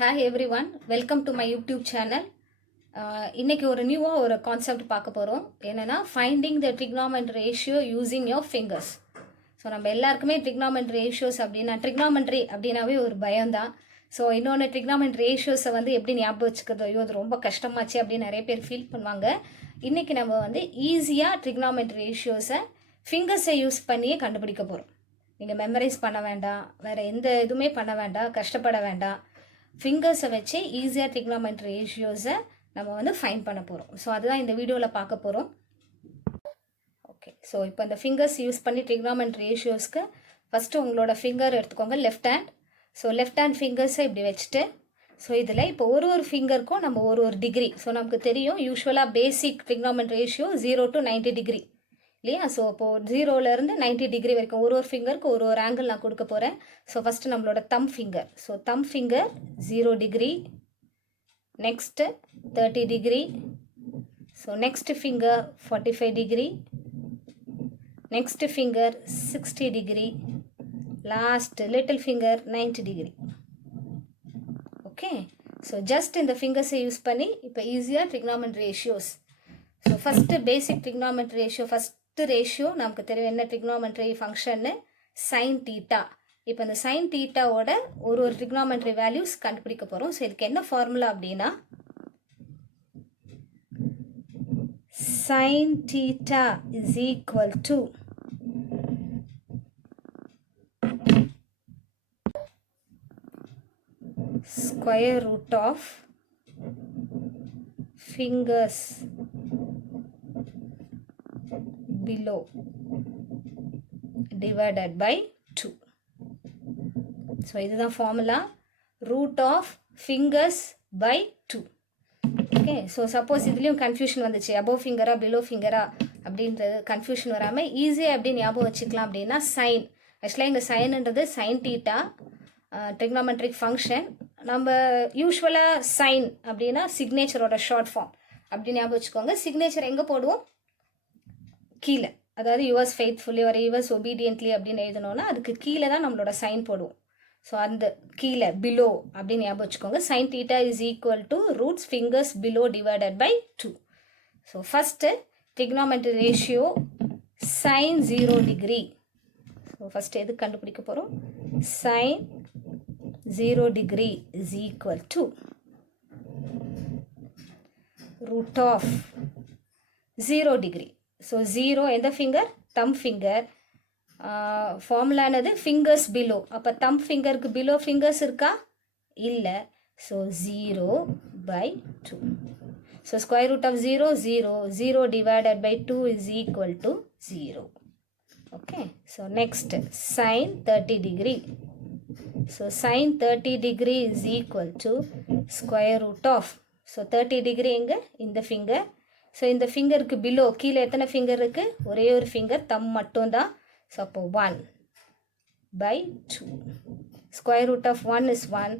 Hi every one, welcome to my YouTube channel. இன்றைக்கி ஒரு நியூவாக ஒரு கான்செப்ட் பார்க்க போகிறோம். என்னென்னா finding the trigonometry ratio using your fingers. So நம்ம எல்லாருக்குமே ட்ரிக்னாமெண்ட்ரி ரேஷியோஸ் அப்படின்னா ட்ரிக்னாமெண்ட்ரி அப்படின்னாவே ஒரு பயம்தான். ஸோ இன்னொன்று ட்ரிக்னாமெண்ட்ரி ரேஷியோஸை எப்படி ஞாபகம் வச்சுக்கிறது, ஐயோ அது ரொம்ப கஷ்டமாச்சு அப்படின்னு நிறைய பேர் ஃபீல் பண்ணுவாங்க. இன்றைக்கி நம்ம ஈஸியாக ட்ரிக்னாமெண்ட்ரி ரேஷியோஸை ஃபிங்கர்ஸை யூஸ் பண்ணியே கண்டுபிடிக்க போகிறோம். நீங்கள் மெமரைஸ் பண்ண வேண்டாம், வேறு எந்த இதுவுமே பண்ண வேண்டாம், கஷ்டப்பட வேண்டாம். ஃபிங்கர்ஸை வச்சு ஈஸியாக ட்ரிக்னாமெண்ட்ரி ரேஷியோஸை நம்ம ஃபைண்ட் பண்ண போகிறோம். ஸோ அதுதான் இந்த வீடியோவில் பார்க்க போகிறோம். ஓகே, ஸோ இப்போ இந்த ஃபிங்கர்ஸ் யூஸ் பண்ணி ட்ரிக்னாமெண்ட்ரி ரேஷியோஸ்க்கு ஃபஸ்ட்டு உங்களோட ஃபிங்கர் எடுத்துக்கோங்க, left hand. So left hand ஃபிங்கர்ஸை இப்படி வச்சுட்டு, ஸோ இதில் இப்போ ஒரு ஃபிங்கருக்கும் நம்ம ஒரு டிகிரி. ஸோ நமக்கு தெரியும் யூஸ்வலாக பேசிக் ட்ரிக்னாமெண்ட்ரி ரேஷியோ 0 to 90 டிகிரி இல்லையா? ஸோ இப்போது 0லேருந்து 90 டிகிரி வரைக்கும் ஒரு ஃபிங்கருக்கு ஒரு ஆங்கிள் நான் கொடுக்க போகிறேன். ஸோ ஃபஸ்ட்டு நம்மளோட தம் ஃபிங்கர். ஸோ தம் finger 0 degree, next 30 degree, so next finger 45 degree, next finger 60 degree, last little finger 90 degree. Okay, so just இந்த ஃபிங்கர்ஸை யூஸ் பண்ணி இப்போ ஈஸியாக trigonometry ratios. So first basic trigonometry ratio, first ratio நமக்கு தெரியும் என்ன trigonometry ஃபங்க்ஷன்னு, sine theta. இப்போ இந்த சைன் தீட்டாவோட ஒரு ட்ரிக்னாமெண்ட்ரி வேல்யூஸ் கண்டுபிடிக்க போகிறோம். ஸோ இதுக்கு என்ன ஃபார்முலா அப்படின்னா, sine theta is equal to square root of fingers below divided by 2. So இதுதான் formula, root of fingers by 2. Okay, so suppose இதுலேயும் கன்ஃபியூஷன் வந்துச்சு, அபோவ் ஃபிங்கரா பிலோ ஃபிங்கரா அப்படின்றது கன்ஃபியூஷன் வராமல் ஈஸியாக எப்படி ஞாபகம் வச்சுக்கலாம் அப்படின்னா, சைன். ஆக்சுவலாக இங்கே சைனுன்றது சைன் தீட்டா ட்ரிக்னாமெட்ரிக் ஃபங்க்ஷன். நம்ம யூஸ்வலாக சைன் அப்படின்னா சிக்னேச்சரோட ஷார்ட் ஃபார்ம் அப்படின்னு ஞாபகம் வச்சுக்கோங்க. சிக்னேச்சர் எங்கே போடுவோம்? கீழே. அதாவது யுவர்ஸ் ஃபெய்த்ஃபுல்லி ஒரு யுவர்ஸ் ஒபீடியன்ட்லி அப்படின்னு எழுதணும்னா அதுக்கு கீழே தான் நம்மளோட சைன் போடுவோம். ஸோ அந்த கீழே பிலோ அப்படின்னு ஞாபகம் வச்சுக்கோங்க. Sine theta is equal to roots fingers below divided by 2. So first trigonometry ratio sine 0 டிகிரி. ஸோ ஃபஸ்ட்டு எது கண்டுபிடிக்க போகிறோம்? சைன் 0 degree is equal to root of 0 degree. So 0 எந்த ஃபிங்கர்? Thumb finger. ஃபார்முலானது ஃபிங்கர்ஸ் பிலோ. அப்போ தம் ஃபிங்கருக்கு below fingers இருக்கா? இல்லை. So 0 by 2. So square root of 0 0. 0 divided by 2 is equal to 0. Okay, so next sin 30 degree. So sin 30 degree is equal to square root of, so 30 degree எங்க? இந்த finger. So இந்த ஃபிங்கருக்கு below கீழே எத்தனை finger இருக்குது? ஒரே ஒரு finger, தம் மட்டும்தான். So அப்போ 1 by 2. Square root of 1 is 1.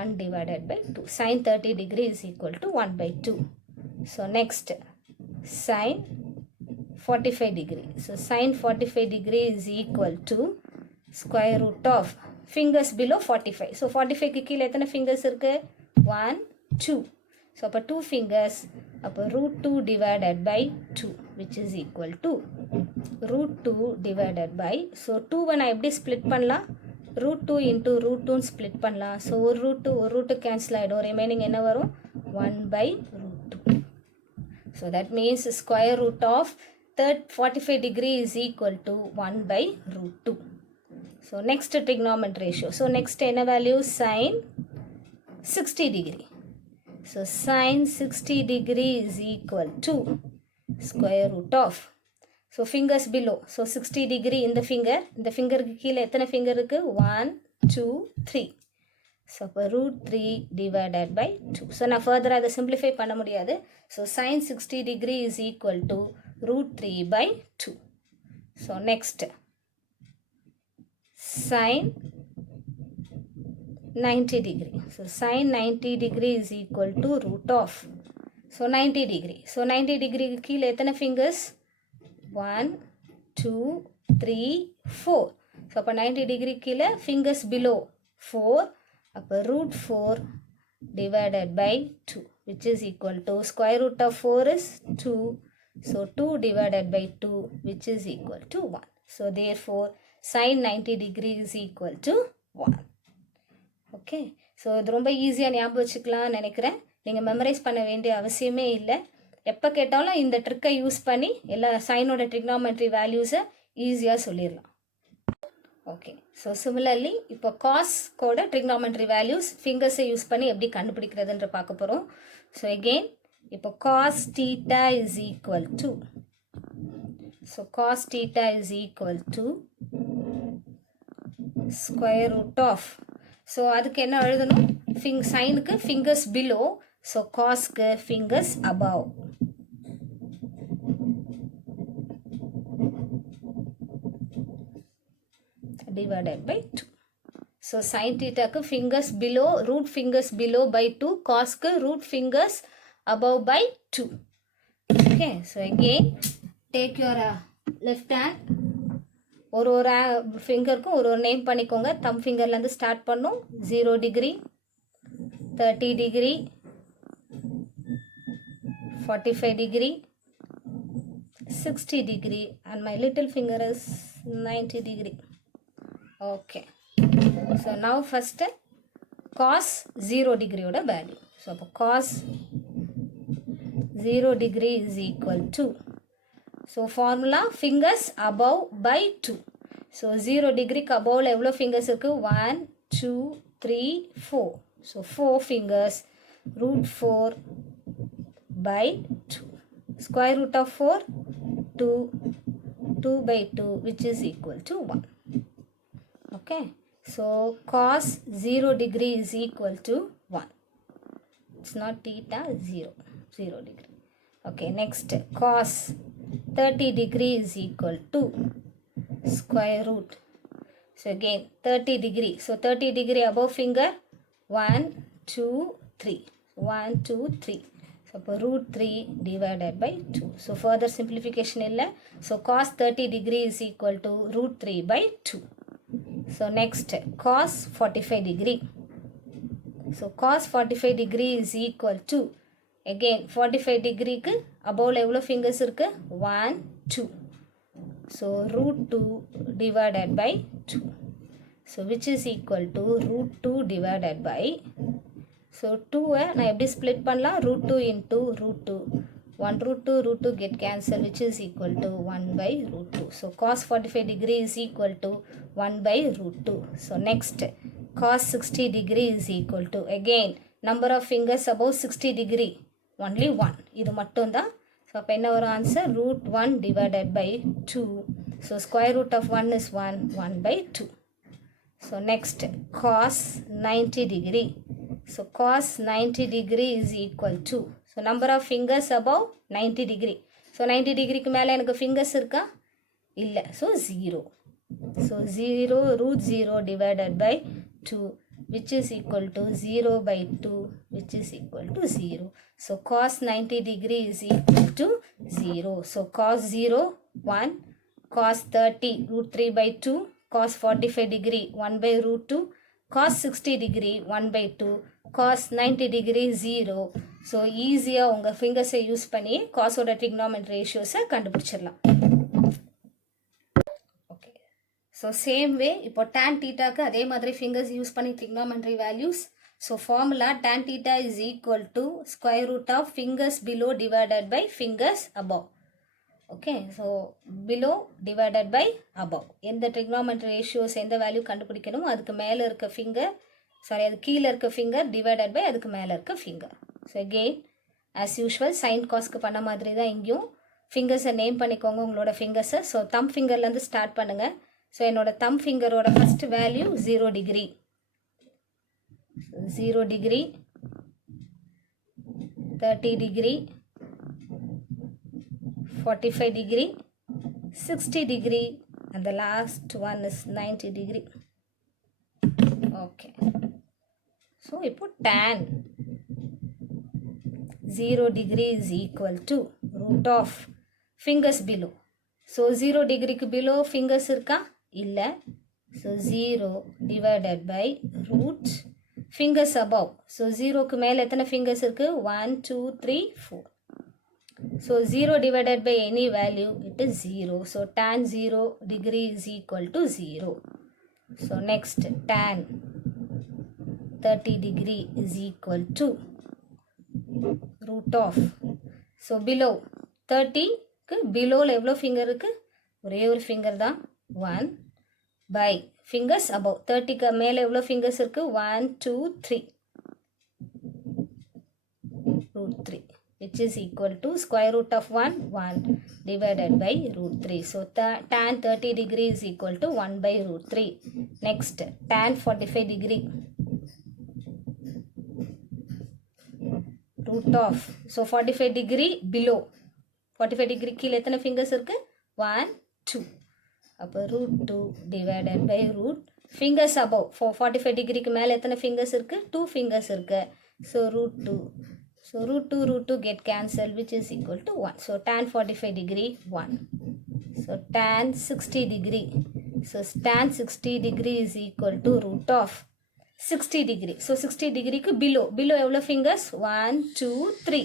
1 divided by 2. Sin 30 degree is equal to 1 by 2. So next sin 45 degree. So sin 45 degree is equal to square root of fingers below 45. So 45 கீழே எத்தனை fingers இருக்கு? 1 2. So அப்போ 2 fingers. அப்போ root 2 divided by 2 which is equal to root 2 divided by, so 2 நான் எப்படி split பண்ணலாம்? root 2 into root 2 split பண்ணலாம். So ஒரு ரூட்டு கேன்சல் ஆகிடும். ரிமைனிங் என்ன வரும்? 1 by root 2. So that means square root of 45 degree is equal to 1 by root 2. So next trigonometry ratio. So next என்ன value? Sin 60 degree. So sin 60 degree is equal to square root of, so fingers below, so 60 degree இந்த ஃபிங்கருக்கு கீழே எத்தனை finger இருக்கு? 1 2 3. So அப்போ root 3 divided by 2. So நான் ஃபர்தராக அதை simplify பண்ண முடியாது. So sin 60 degree is equal to root 3 by 2. So next sin 90 degree. So sin 90 degree is equal to root of, so 90 degree. So 90 degree கீழே எத்தனை fingers? 1 2 3 4. So அப்போ 90 degree கீழே fingers below 4. அப்போ root 4 divided by 2, which is equal to square root of 4 is 2. So 2 divided by 2, which is equal to 1. So therefore sin 90 degree is equal to 1. Okay, so இது ரொம்ப ஈஸியாக ஞாபகம் வச்சுக்கலாம்னு நினைக்கிறேன். நீங்கள் மெமரைஸ் பண்ண வேண்டிய அவசியமே இல்லை. எப்போ கேட்டாலும் இந்த ட்ரிக்கை யூஸ் பண்ணி எல்லா சைனோட ட்ரிக்னாமெட்ரி வேல்யூஸை ஈஸியாக சொல்லிடலாம். ஓகே, ஸோ சிமிலர்லி இப்போ காஸ்கோட ட்ரிக்னாமெட்ரி வேல்யூஸ் ஃபிங்கர்ஸை யூஸ் பண்ணி எப்படி கண்டுபிடிக்கிறதுன்ற பார்க்க போகிறோம். ஸோ எகெயின் இப்போ cos theta is equal to, so cos theta is equal to square root of, so அதுக்கு என்ன எழுதணும், சைனுக்கு ஃபிங்கர்ஸ் பிலோ, ஸோ காஸ்க்கு fingers above. Divided by 2. So sin theta ku fingers below, root fingers below by 2, cos ku root fingers above by 2. Okay, so again take your left hand, ஒரு ஃபிங்கருக்கும் ஒரு name பண்ணிக்கோங்க. தம் ஃபிங்கர்லேருந்து start பண்ணும். 0 degree, 30 degree, 45 degree, 60 degree, and my little finger is 90 degree. Okay, so now first cos 0 degree oda value. So cos 0 degree is equal to, so formula fingers above by 2. So 0 degree ku above la evlo fingers irukku, 1 2 3 4. So 4 fingers, root 4 by 2. Square root of 4 2, 2 by 2, which is equal to 1. Okay, so cos 0 degree is equal to 1. It's not theta, 0 degree. Okay, next cos 30 degree is equal to square root. So again 30 degree. So 30 degree above finger, 1 2 3, 1 2 3. So root 3 divided by 2. So further simplification illa. So cos 30 degree is equal to root 3 by 2. So next cos 45 degree. So cos 45 degree is equal to, again 45 degree ku above la evlo fingers irukku, 1 2. So root 2 divided by 2. So which is equal to root 2 divided by, so 2 நான் எப்படி split பண்ணலாம், root 2 into root 2. 1 root 2 root 2 get cancelled, which is equal to 1 by root 2. So cos 45 degree is equal to 1 by root 2. So next cos 60 degree is equal to, again number of fingers above 60 degree, only 1. இது மட்டும் தான். So அப்போ என்ன வரும் answer, root 1 divided by 2. So square root of 1 is 1, 1 by 2. So next cos 90 degree. So cos 90 degree is equal to, so number of fingers above 90 degree. So 90 degree க்கு மேலே எனக்கு fingers இருக்கா, இல்லை, so 0. So 0 root 0 divided by 2, which is equal to 0 by 2, which is equal to 0. So cos 90 degree is equal to 0. So cos 0 1, cos 30 root 3 by 2, cos 45 degree 1 by root 2, cos 60 degree 1 by 2, cos 90 degree 0. So ஈஸியாக உங்கள் ஃபிங்கர்ஸை use பண்ணி காஸோட trigonometry ரேஷியோஸை கண்டுபிடிச்சிடலாம். Okay, so same way இப்போ tan தீட்டாக்கு அதே மாதிரி fingers use பண்ணி trigonometry values. So formula tan theta is equal to square root of fingers below divided by fingers above. Okay, so below divided by above, எந்த trigonometry ratios எந்த value கண்டுபிடிக்கணுமோ அதுக்கு மேலே இருக்க ஃபிங்கர், சாரி அது கீழே இருக்க ஃபிங்கர் டிவைடட் பை அதுக்கு மேலே இருக்க finger. So again as usual sine காஸ்க்கு பண்ண மாதிரி தான் இங்கேயும் ஃபிங்கர்ஸை நேம் பண்ணிக்கோங்க உங்களோட ஃபிங்கர்ஸை. ஸோ தம் ஃபிங்கர்லேருந்து ஸ்டார்ட் பண்ணுங்கள். ஸோ என்னோட தம் ஃபிங்கரோட first value 0 degree, 0 degree, 30 degree, 45 degree, 60 degree, and the last one is 90 degree. Okay, so we put tan 0 degree is equal to root of fingers below. So 0 degree ku below fingers irka illa, so 0 divided by root fingers above. So 0க்கு மேலே எத்தனை fingers இருக்கு? 1, 2, 3, 4. So 0 divided by any value, it is 0. So tan 0 degree is equal to 0. So next, tan 30 degree is equal to root of. So below 30க்கு below எவ்வளோ finger இருக்கு? ஒரே ஒரு finger தான் 1 by fingers above. 30க்கு மேலே எவ்வளோ fingers இருக்கு? 1, 2, 3. root 3 which is equal to square root of 1 divided by root 3. So tan 30 degree is equal to 1 by root 3. Next, tan 45 degree. root of. So 45 degree below. 45 degree கீழே எத்தனை fingers இருக்கு? 1, 2. அப்போ root 2 divided by root fingers above. 45 degreeக்கு மேலே எத்தனை fingers இருக்கு? 2 fingers இருக்கு. So root 2. So root 2 get cancelled, which is equal to 1. So tan 45 degree 1. So tan 60 degree. So tan 60 degree is equal to root of 60 degree. So 60 degree ku below எவ்வளோ fingers? 1, 2, 3.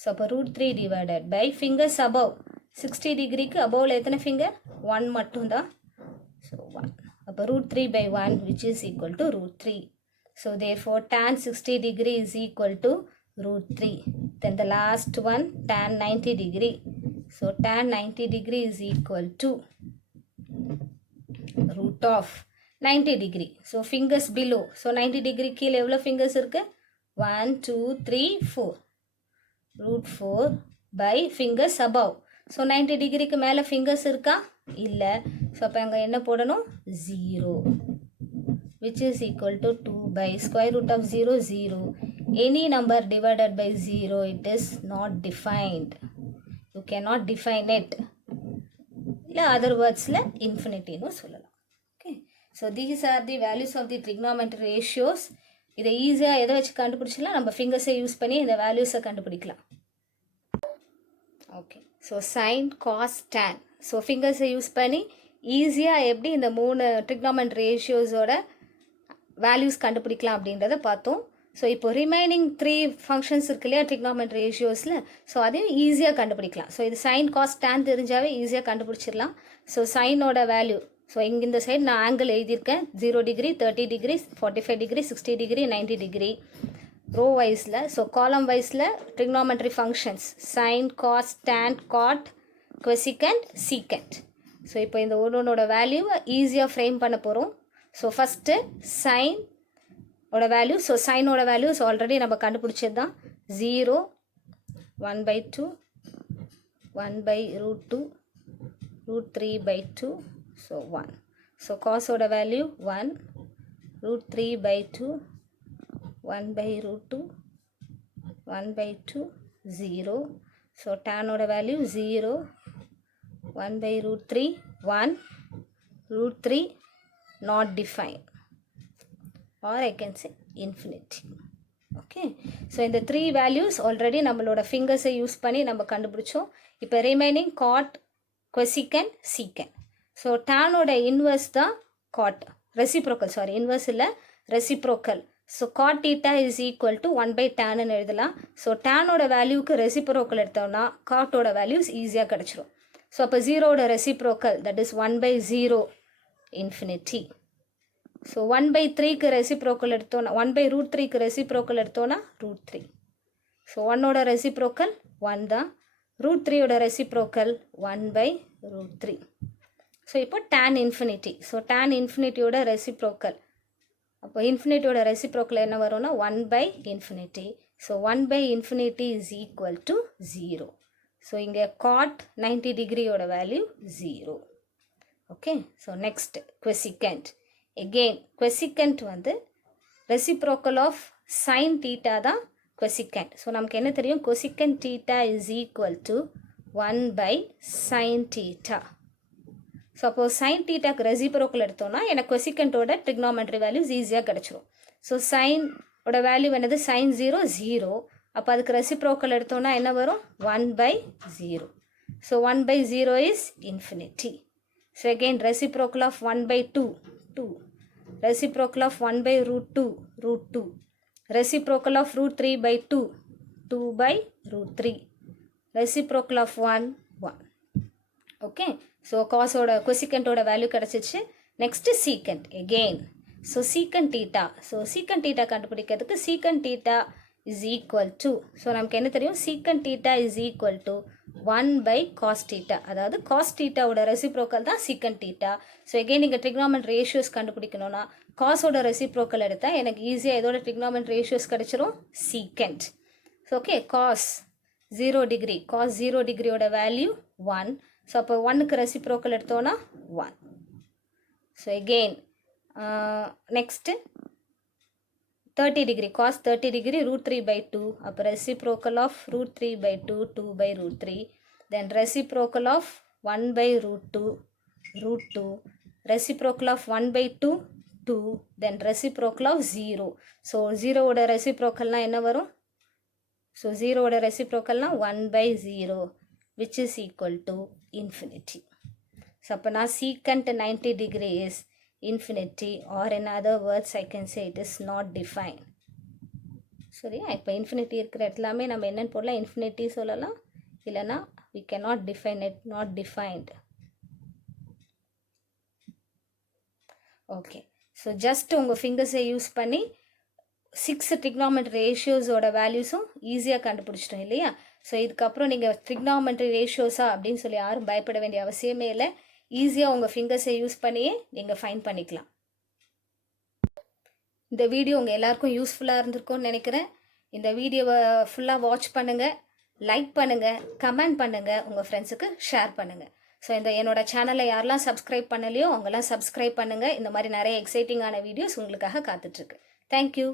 So அப்போ root 3 divided by fingers above. 60 degree ku above எத்தனை finger? 1 மட்டும்தான். So 1. அப்போ root 3 by 1 which is equal to root 3. So therefore tan 60 degree is equal to root 3. Then the last one, tan 90 degree. So tan 90 degree is equal to root of 90 degree. So fingers below. So 90 degree கீழே எவ்வளோ fingers இருக்கு? 1, 2, 3, 4. root 4 by fingers above. So 90 degree மேலே fingers இருக்கா? இல்லை. So அப்போ அங்கே என்ன போடணும்? 0. which is equal to 2 by square root of 0, 0. Any number divided by 0, it is not defined. You cannot define it. இல்லை other wordsல infinity-னு சொல்லலாம். Okay. So these are the values of the trigonometry ratios. இதை ஈஸியாக எதை வச்சு கண்டுபிடிச்சிக்கலாம்? நம்ம ஃபிங்கர்ஸை use பண்ணி இந்த வேல்யூஸை கண்டுபிடிக்கலாம். Okay. So sine, cos, tan. So ஃபிங்கர்ஸை யூஸ் பண்ணி ஈஸியாக எப்படி இந்த 3 trigonometry ratiosோட வேல்யூஸ் கண்டுபிடிக்கலாம் அப்படின்றத பார்த்தோம். ஸோ இப்போ ரிமைனிங் 3 ஃபங்க்ஷன்ஸ் இருக்கு இல்லையா trigonometry ratiosல, ஸோ அதையும் ஈஸியாக கண்டுபிடிக்கலாம். ஸோ இது சைன், காஸ், டேன் தெரிஞ்சாவே ஈஸியாக கண்டுபிடிச்சிடலாம். ஸோ சைனோட வேல்யூ, ஸோ இங்கே இந்த சைடு நான் ஆங்கிள் எழுதியிருக்கேன். 0 degree, 30 degree, 45 degree, 60 degree, 90 degree row வைஸில். ஸோ காலம் வைஸில் trigonometry functions sine, cos, tan, cot, cosecant, secant. So இப்போ இந்த ஒன்னோட வேல்யூவை ஈஸியாக ஃப்ரேம் பண்ண போகிறோம். ஸோ ஃபஸ்ட்டு சைன் ஓட வேல்யூ. ஸோ சைனோட வேல்யூஸ் ஆல்ரெடி நம்ம கண்டுபிடிச்சது தான். 0, 1/2, 1/√2, √3/2, ஸோ 1. ஸோ காஸோட வேல்யூ 1, √3/2, 1/√2, 1/2, 0. ஸோ டேனோட value 0, 1/√3, 1, √3 not defined, or I can say infinity. Okay. So இந்த 3 values already நம்மளோட ஃபிங்கர்ஸை யூஸ் பண்ணி நம்ம கண்டுபிடிச்சோம். இப்போ remaining cot, cosecant, secant. So டேனோட இன்வர்ஸ் தான் காட். ரெசிப்ரோக்கல், சாரி இன்வர்ஸ் இல்லை, reciprocal. So cot theta is equal to 1/tan எழுதலாம். ஸோ டேனோட வேல்யூக்கு ரெசிப்ரோக்கல் எடுத்தோம்னா காட்டோட வேல்யூஸ் ஈஸியாக கிடச்சிரும். ஸோ அப்போ 0ஓட reciprocal, that is 1/0, infinity. So 1/3க்கு ரெசிப்ரோக்கல் எடுத்தோன்னா, 1/√3க்கு ரெசிப்ரோக்கல் எடுத்தோன்னா √3. ஸோ 1ஓட ரெசிப்ரோக்கல் 1 தான். √3ஓட ரெசிப்ரோக்கல் 1/√3. ஸோ இப்போ tan infinity. ஸோ tan infinityயோட ரெசிப்ரோக்கல், அப்போ இன்ஃபினிட்டியோட ரெசிப்ரோக்கல் என்ன வரும்னா 1/infinity. So 1/infinity is equal to 0. So இங்கே காட் 90 டிகிரியோட value 0. Okay. So next cosecant. Again cosecant வந்து ரெசிப்ரோக்கல் ஆஃப் சைன் தீட்டா தான் கொசிகண்ட். ஸோ நமக்கு என்ன தெரியும்? Cosecant theta is equal to 1/sin theta. So அப்போது சைன் தீட்டாக்கு ரெசிப்ரோக்கல் எடுத்தோன்னா எனக்கு கொசிகண்ட்டோட trigonometry வேல்யூஸ் ஈஸியாக கிடச்சிரும். ஸோ சைனோட வேல்யூ என்னது? sin 0, 0. அப்போ அதுக்கு ரெசிப்ரோக்கல் எடுத்தோன்னா என்ன வரும்? 1/0. So 1/0 is infinity. So again reciprocal of 1/2, 2. reciprocal of 1 by root 2, root 2. Reciprocal of root 3 by 2, 2 by root 3. Reciprocal of 1, 1. Okay, so cos oda cosecant oda value கிடைச்சிச்சு. Next secant again. So secant theta. So secant theta கண்டுபிடிக்கிறதுக்கு secant theta is equal to, so நமக்கு என்ன தெரியும், secant theta is equal to 1 by cos theta. அதாவது cos theta ஓட reciprocal தான் secant theta. So again நீங்கள் trigonometry ratios கண்டுபிடிக்கணும்னா cos ஓட reciprocal எடுத்தா எனக்கு ஈஸியாக இதோட trigonometry ratios கிடைச்சிரும் secant. So okay, cos 0 degree, cos 0 degree ஓட value 1. So அப்போ 1க்கு reciprocal எடுத்தோன்னா 1. So again next 30 degree, cos 30 degree root 3 by 2, அப்போ reciprocal of root 3 by 2, 2 by root 3, then reciprocal of 1 by root 2, root 2, reciprocal of 1 by 2, 2, then reciprocal of 0. So 0 ஓட reciprocalனா என்ன வரும்? So 0 ஓட reciprocalனா 1 by 0, which is equal to infinity. So அப்போ நான் secant 90 degree is infinity, or in other words I can say it is not defined. சரியா, இப்போ infinity இருக்கிற எல்லாமே நம்ம என்னன்னு போடலாம், infinity சொல்லலாம், இல்லைனா we cannot define it, not defined. Okay, so just உங்கள் ஃபிங்கர்ஸை யூஸ் பண்ணி 6 trigonometry ratios ஓட வேல்யூஸும் ஈஸியாக கண்டுபிடிச்சிட்டோம் இல்லையா. ஸோ இதுக்கப்புறம் நீங்கள் trigonometry ratiosா அப்படின்னு சொல்லி யாரும் பயப்பட வேண்டிய அவசியமே இல்லை. ஈஸியாக உங்கள் ஃபிங்கர்ஸை யூஸ் பண்ணியே நீங்கள் ஃபைண்ட் பண்ணிக்கலாம். இந்த வீடியோ உங்கள் எல்லாருக்கும் யூஸ்ஃபுல்லாக இருந்திருக்கும்னு நினைக்கிறேன். இந்த வீடியோவை ஃபுல்லாக வாட்ச் பண்ணுங்கள், லைக் பண்ணுங்கள், கமெண்ட் பண்ணுங்கள், உங்கள் ஃப்ரெண்ட்ஸுக்கு ஷேர் பண்ணுங்கள். ஸோ என்னோட சேனலை யாரெல்லாம் சப்ஸ்கிரைப் பண்ணலையோ அவங்கெல்லாம் சப்ஸ்கிரைப் பண்ணுங்கள். இந்த மாதிரி நிறைய எக்ஸைட்டிங்கான வீடியோஸ் உங்களுக்காக காத்துட்ருக்கு. தேங்க்யூ.